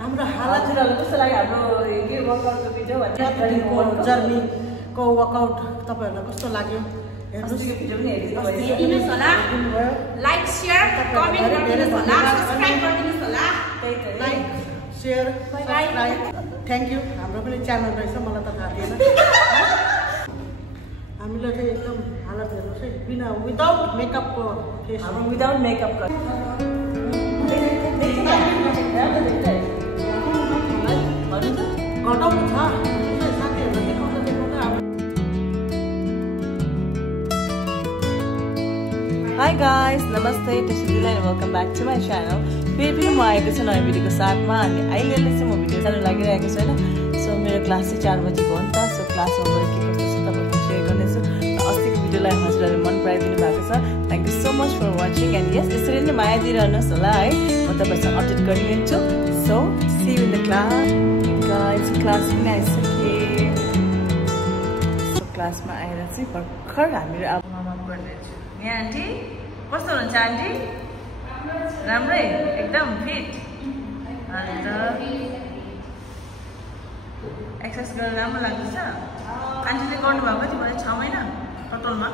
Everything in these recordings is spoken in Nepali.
हाम्रो हालतहरुले कस्तो लाग्यो हाम्रो के वर्कआउटको भिडियो भन्छ जर्नीको वर्कआउट तपाईहरुलाई कस्तो लाग्यो हेर्नुस् यो भिडियो पनि हेरिदिनुस् होला लाइक शेयर कमेन्ट गरिदिनुस् होला सब्स्क्राइब गरिदिनुस् होला like share subscribe thank you हाम्रो पनि च्यानल रहेछ मलाई त थाहा थिएन हामीलाई चाहिँ एकदम हालत हेर्नुस् है बिना विदाउट मेकअपको फेस हाम्रो without मेकअपको Hi guys, namaste, Tishidila and welcome back to my channel. फेरि पनि म आएको छु नयाँ भिडियोको साथमा अनि अहिले चाहिँ म भिडियो चालु लागिरहेको छु हैन सो मेरो क्लास चाहिँ 4 बजेको हो नि त सो क्लासमा गएर के कस्तो छ तपाईहरुसँग शेयर गर्नेछु र अस्तिको भिडियोलाई हजुरहरुले मन पराइदिनु भएको छ thank you so much for watching and यस यसरी नै माया दिइरहनुहोस् होला है म तपाईहरुसँग अपडेट गरिदिन्छु so see you in the class guys class पनि आइसके सो क्लासमा आएर चाहिँ भर्खर हामीहरु अब वार्म गर्दैछु यहाँ आन्टी कस्तो हुनुहुन्छ आन्टी राम्रै एकदम फिट अन्त एक्सर्साइज गरेर राम्रो लाग्दैछ आन्टीले गर्नु भएको थियो मलाई 6 महिना टोटलमा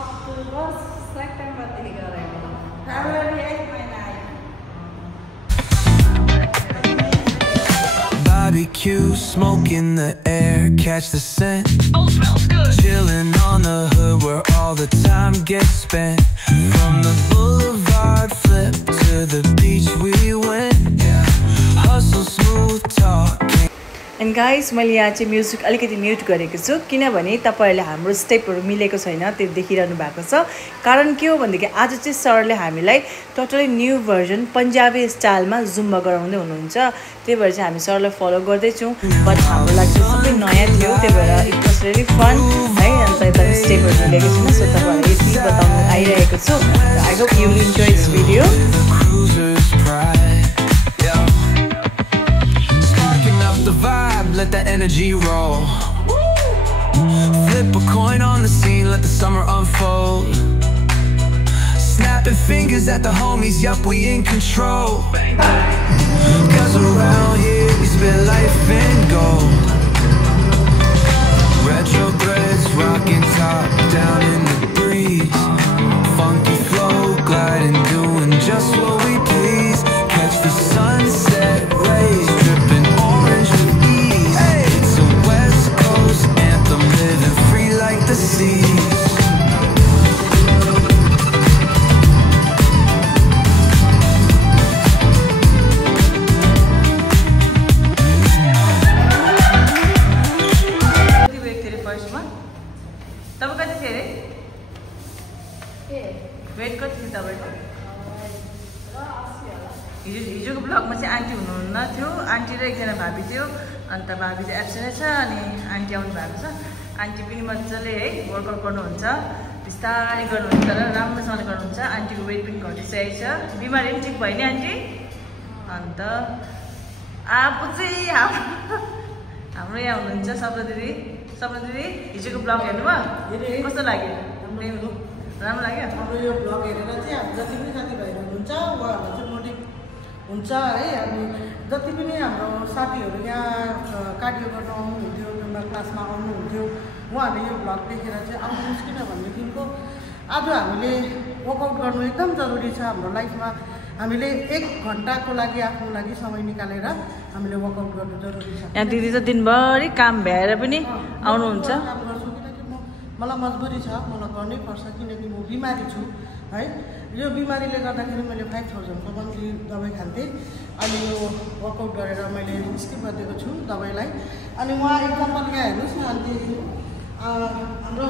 अक्टोबर सेप्टेम्बर देखि गरेको फेब्रुअरी 8 महिना Barbecue, smoke in the air, catch the scent. Oh, smells good. Chilling on the hood where all the time gets spent. From the boulevard flip to the beach we went. Yeah, hustle, smooth talking. And guys, मैले यहाँ चाहिँ म्युजिक अलिकति म्युट गरेको छु किनभने तपाईहरुले हाम्रो स्टेपहरु मिलेको छैन त्यो देखिरहनु भएको छ कारण के हो भन्दाखेरि आज चाहिँ सरले हामीलाई टोटली न्यू भर्जन पन्जाबी स्टाइलमा जुम्बा गराउँदै हुनुहुन्छ त्यही भएर चाहिँ हामी सरलाई फलो गर्दै छौं बट हाम्रो लागि सबै नयाँ थियो त्यही भएर इट वाज रियली फन है अनि तपाईहरुले स्टेपहरु मिलेको छैन सो तपाईहरुलाई यति बताउन आइरहेको छु I hope you will enjoy this video The vibe, let the energy roll. Flip a coin on the scene, let the summer unfold. Snapping fingers at the homies, yup, we in control. Cause around here we spend life in gold. Retro threads, rocking top down in the breeze. Funky flow, gliding, doing just what we please. Catch the sunset rays, dripping orange with ease. Hey, it's a West Coast anthem, living free like the seas. हिजोको ब्लगमा चाहिँ आन्टी हुनुहुन्न थियो आन्टी र एकजना भाबी थियो अन्त भाबी चाहिँ एब्सेन्ट छ अनि आन्टी आउनु भएको छ आन्टी पनि मजाले है वर्कआउट गर्नुहुन्छ बिस्तारै गर्नुहुन्छ तर राम्रोसँगले गर्नुहुन्छ आन्टीको वेट पनि घटिसकेको छ बिमारी पनि ठिक भयो नि आन्टी अन्त आफू चाहिँ हाम्रो यहाँ हुनुहुन्छ सपना दिदी हिजोको ब्लग हेर्नुभयो कस्तो लाग्यो राम्रो लाग्यो हाम्रो यो ब्लग हेरेर चाहिँ हामी जति पनि साथीभाइहरू हुनुहुन्छ उहाँहरूलाई चाहिँ मोटिभ हुन्छ है अनि जति पनि हाम्रो साथीहरू यहाँ कार्डियो गर्न आउनुहुन्थ्यो जुम्बा क्लासमा आउनुहुन्थ्यो उहाँहरूले यो ब्लग देखेर चाहिँ आउनुहोस् किनभनेदेखिको आज हामीले वर्कआउट गर्नु एकदम जरुरी छ हाम्रो लाइफमा हामीले 1 घण्टाको लागि आफ्नो लागि समय निकालेर हामीले वर्कआउट गर्नु जरुरी छ यहाँ दिदी त दिनभरि काम भ्याएर पनि आउनुहुन्छ काम गर्छु किनकि मलाई मजबुरी छ मलाई गर्नै पर्छ किनकि म बिमारी छु है यो बिमारीले गर्दाखेरि मैले 5000 को मन्थली दबाई खान्थे अनि यो वर्कआउट गरेर मैले स्किप गरिदिएको छु दबाईलाई अनि उहाँ एक्जाम्पल यहाँ हेर्नुस् न आन्टी हाम्रो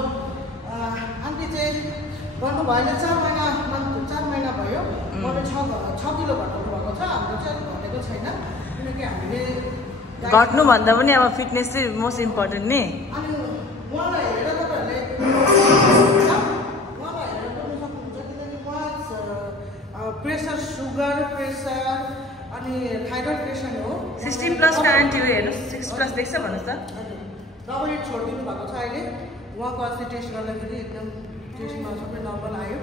आन्टी चाहिँ गर्नु भएन 4 महिना भयो मैले 6 किलो घटाउनु भएको छ हाम्रो चाहिँ घटेको छैन किनकि हामीले घट्नु भन्दा पनि अब फिटनेस चाहिँ मोस्ट इम्पोर्टेन्ट नि अनि उहाँलाई हेरेर तपाईहरुले प्रेसर सुगर प्रेसर अनि थाइरोइड पेशेन्ट हो 16 प्लस का आन्टी हो हेर्नुस् 6 प्लस देख्छ भन्नुस् त दबाई छोडिदिनु भएको छ अहिले उहाँको अस्ति टेस्ट गर्दाखेरि एकदम टेस्टमा सबै नर्मल आयो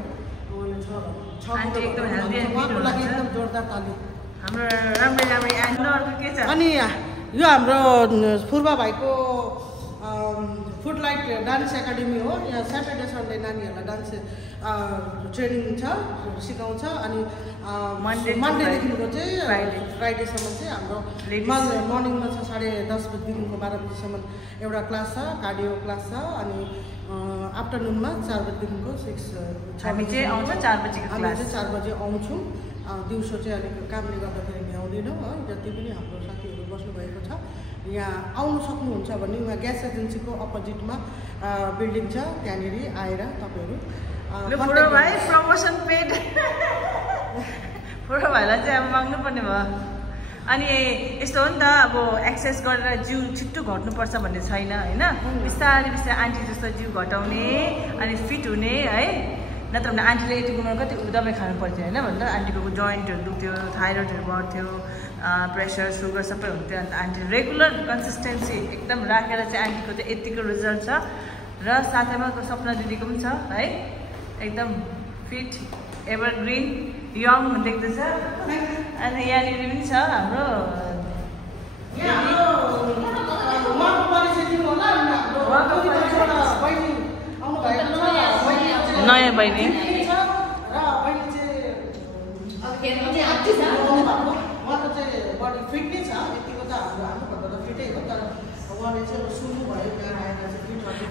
आन्टी एकदम हेल्दी एन्ड फिट लागि हुनुहुन्छ। एकदम जोरदार ताली। हाम्रो राम्रै आन्टी अर्को के छ? अनि यो हाम्रो फुर्बा भाइको फुडलाइट डान्स एकाडेमी हो। यहाँ स्याटरडे सन्डे नानीहरूलाई डान्स ट्रेनिङ छ, सिकाउँछ। अनि मन्डेदेखिको चाहिँ फ्राइडेसम्म चाहिँ हाम्रो मर्निङमा छ 10:30 बजीदेखिको 12 बजीसम्म एउटा क्लास छ, कार्डियो क्लास छ। अनि आफ्टरनुनमा 4 बजीदेखिको 6 हामी चाहिँ आउँछ 4 बजीको हामी क्लास। चाहिँ 4 बजी आउँछौँ। दिउँसो चाहिँ अलिक कामले गर्दाखेरि भ्याउँदैनौँ है। जति पनि हाम्रो साथीहरू बस्नुभएको छ यहाँ आउनु सक्नुहुन्छ भने उहाँ ग्यास एजेन्सीको अपोजिटमा बिल्डिङ छ, त्यहाँनिर आएर तपाईँहरू बुढो भाइ प्रमोसन पेड बुढो भाइलाई चाहिँ अब माग्नुपर्ने भयो। अनि यस्तो हो नि त, अब एक्सर्साइज गरेर जिउ छिट्टो घट्नुपर्छ भन्ने छैन होइन। बिस्तारै बिस्तारै आन्टी जस्तो जिउ घटाउने अनि फिट हुने है। नत्र भने आन्टीले यति उमेर कति दबाई खानु पर्थ्यो होइन भन्दा आन्टीको जोइन्टहरू दुख्थ्यो, थाइरोइडहरू बढ्थ्यो, प्रेसर सुगर सबै हुन्थ्यो। अन्त आन्टी रेगुलर कन्सिस्टेन्सी एकदम राखेर चाहिँ आन्टीको चाहिँ यतिको रिजल्ट छ। र साथैमा सपना दिदीको पनि छ है, एकदम फिट एभरग्रिन यङ देख्दैछ। अनि यहाँनिर पनि छ हाम्रो नयाँ बहिनी।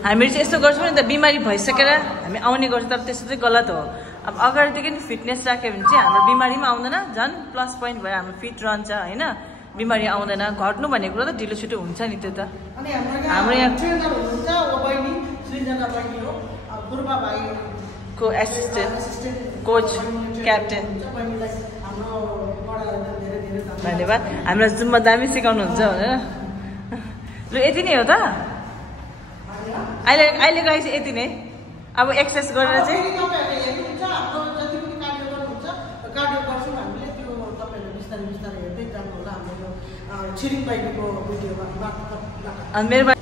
हामीहरू चाहिँ यस्तो गर्छौँ नि त, बिमारी भइसकेर हामी आउने गर्छौँ, तर त्यस्तो चाहिँ गलत हो। अब अगाडिदेखि फिटनेस राख्यो भने चाहिँ हाम्रो बिमारी पनि आउँदैन, झन् प्लस पोइन्ट भएर हाम्रो फिट रहन्छ होइन। बिमारी आउँदैन। घट्नु भन्ने कुरो त ढिलो छिटो हुन्छ नि त्यो त। हाम्रो यहाँ को एसिस्टेन्ट कोच क्याप्टेन धन्यवाद। हामीलाई जुम्मा दामी सिकाउनुहुन्छ भनेर। लु यति नै हो त अहिलेको लागि चाहिँ यति नै। अब एक्सर्साइज गरेर चाहिँ मेरो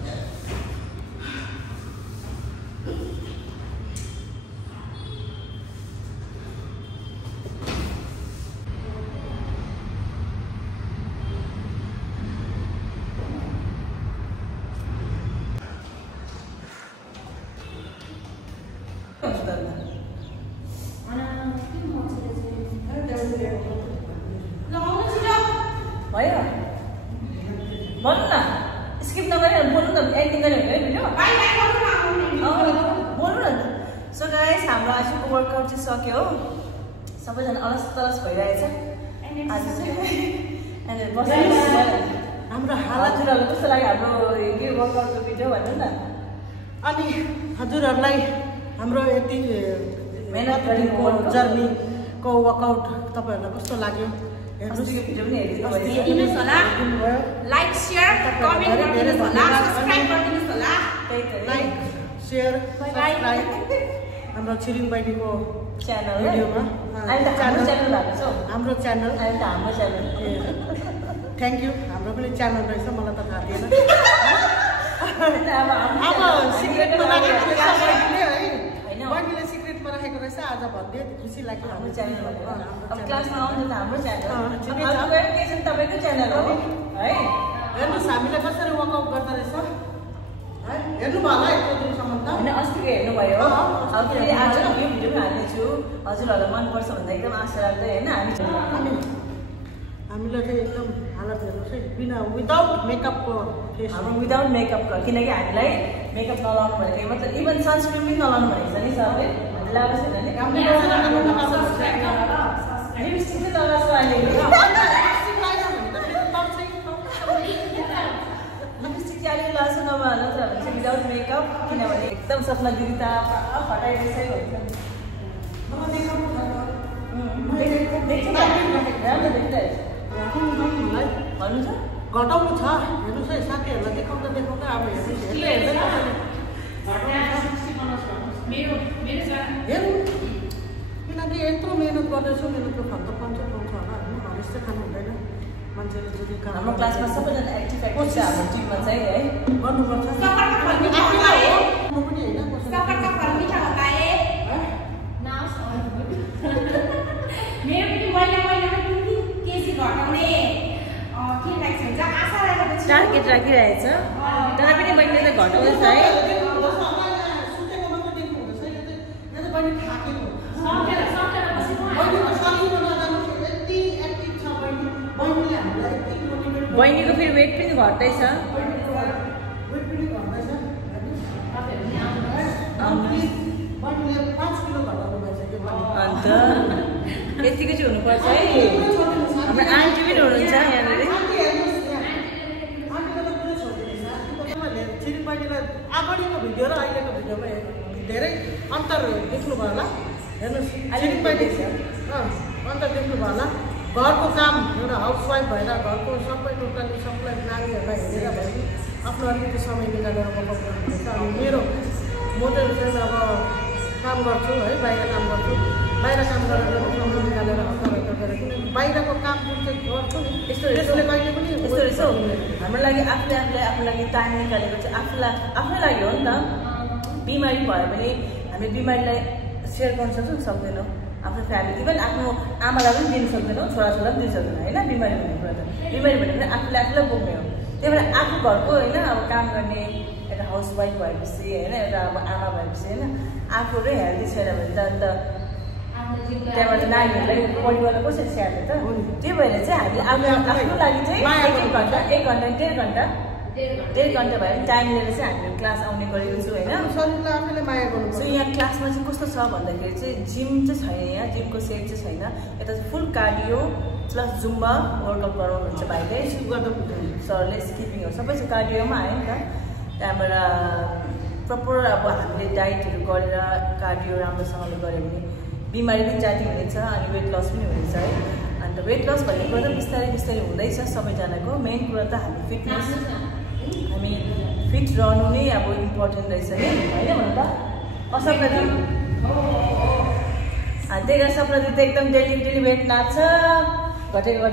भयो भन्नु न, स्किप नगरेर बोल्नु न, एडिटिङ गरेर है भिडियो बोल्नु न। सो गाइस हाम्रो आजको वर्कआउट चाहिँ सक्यो हो। सबैजना अलस तलस भइरहेछ आज चाहिँ। हाम्रो हजुरहरूलाई कस्तो लाग्यो हाम्रो के वर्कआउटको भिडियो भन्नु न। अनि हजुरहरूलाई हाम्रो यति मेहनत गरेको जर्नीको वर्कआउट तपाईँहरूलाई कस्तो लाग्यो? हेरिदिनुहोस् होला, लाइक सेयर कमेन्ट गरिदिनुहोस् होला, सब्स्क्राइब गरिदिनुहोस् होला। लाइक सेयर सब्स्क्राइब हाम्रो छिरिङ बहिनीको च्यानल भिडियोमा हाम्रो च्यानल थ्याङ्क यू। हाम्रो पनि च्यानल रहेछ, मलाई त थाहा थिएन। अब सिक्रेटमा राखेको है, बहिनीले सिक्रेटमा राखेको रहेछ। आज भनिदियो खुसी लाग्यो। हाम्रो च्यानल अब क्लासमा आउँदा त हाम्रो च्यानल तपाईँको च्यानल हो है। हेर्नुहोस् हामीले कसरी वर्कआउट गर्दो रहेछ है, हेर्नुभयो होला यत्रो दिनसम्म त होइन। अस्तिको हेर्नुभयो हो। अब फेरि आज यो भिडियो पनि हाल्नेछु, हजुरहरूलाई मनपर्छ भन्दा एकदम आशा राख्दै होइन। हामीलाई चाहिँ एकदम हालत हेर्नुहोस् है, बिना विदाउट मेकअपको फेस। हाम्रो विदाउट मेकअपको, किनकि हामीलाई मेकअप नलाउनु भनेको मतलब इभन सनस्क्रिन पनि नलाउनु भनेको छ नि सबले। लगाएको छैन नि, लिपस्टिक चाहिँ लगाएको अहिले। लिपस्टिक चाहिँ अलिक लाग्छ नभए नत्र भने चाहिँ विदाउट मेकअप, किनभने एकदम सपना दिदी त हटाइरहेछ है। राम्रो देख्दैछ भन्नु छ, घटाउनु छ। हेर्नुहोस् है साथीहरूलाई देखाउँदा देखाउँदा अब हेर्नु, किनकि यत्रो मेहनत गर्दैछु, मेहनतको फल त पाउँछ होला होइन। हरेस चाहिँ खानु हुँदैन मान्छेले। যদি हाम्रो क्लासमा सबैजना एक्टिभ एक्टिभ छ हाम्रो टिममा चाहिँ है, गर्नुपर्छ। लागिरहेछ तर पनि बहिनीले त घटाउँदैछ है बहिनीको फेरि वेट पनि घट्दैछ अन्त यतिको चाहिँ हुनुपर्छ है हाम्रो आन्टी पनि हुनुहुन्छ यहाँनिर अगाडिको भिडियो र अहिलेको भिडियोमा धेरै अन्तर देख्नुभयो होला हेर्नुहोस् अन्तर देख्नुभयो होला घरको काम एउटा हाउसवाइफ भएर घरको सबै टोटली सबलाई नानीहरूलाई हेरेर भए पनि आफ्नो अलिकति समय निकालेर वर्कआउट गर्नुहुन्छ अनि मेरो म चाहिँ अब काम गर्छु है बाहिर काम गर्छु बाहिर काम गरेर समय निकालेर हप्ता गरेर किनकि बाहिरको काम जुन चाहिँ गर्छु नि त्यसले कहिले पनि यस्तो रहेछ हाम्रो लागि आफूले आफ्नो लागि टाइम निकालेको चाहिँ आफ्नै लागि हो नि त बिमारी भयो भने हामीले बिमारीलाई सेयर गर्न सक्छौँ सक्दैनौँ आफ्नो फ्यामिली इभन आफ्नो आमालाई पनि दिन सक्दैनौँ छोराछोरीलाई पनि दिन सक्दैनौँ होइन बिमारी भन्ने कुरा त बिमारी भनेको पनि आफूलाई बोक्ने हो त्यही भएर आफू घरको होइन अब काम गर्ने एउटा हाउसवाइफ भएपछि होइन एउटा अब आमा भएपछि होइन आफू र हेल्दी छैन भने त अन्त त्यहाँबाट नानीहरूलाई परिवारलाई कसरी स्याहार्ने त त्यही भएर चाहिँ हामीले आफ्नो लागि चाहिँ 1 घन्टा 1.5 घन्टा भयो भने टाइम लिएर चाहिँ हामीले क्लास आउने गरेको छु होइन शरीरलाई आफैले माया गर्नु सो यहाँ क्लासमा चाहिँ कस्तो छ भन्दाखेरि चाहिँ जिम चाहिँ छैन यहाँ जिमको सेट चाहिँ छैन यता चाहिँ फुल कार्डियो प्लस जुम्बा वर्कआउट गराउनुहुन्छ भाइले स्किप गर्दा सरले स्किपिङहरू सबै चाहिँ कार्डियोमा आयो नि त त्यहाँबाट प्रपर अब हामीले डाइटहरू गरेर कार्डियो राम्रोसँगले गऱ्यो भने बिमारी पनि जाती हुनेछ अनि वेट लस पनि हुनेछ है अन्त वेट लस भन्ने कुरा त बिस्तारै बिस्तारै हुँदैछ सबैजनाको मेन कुरा त हामी फिटनेस हामी फिट रहनु नै अब इम्पोर्टेन्ट रहेछ नि होइन भन्नु त असप्रति त्यही गरेर सप्रति त एकदम डेली वेट नाच्छ घटेको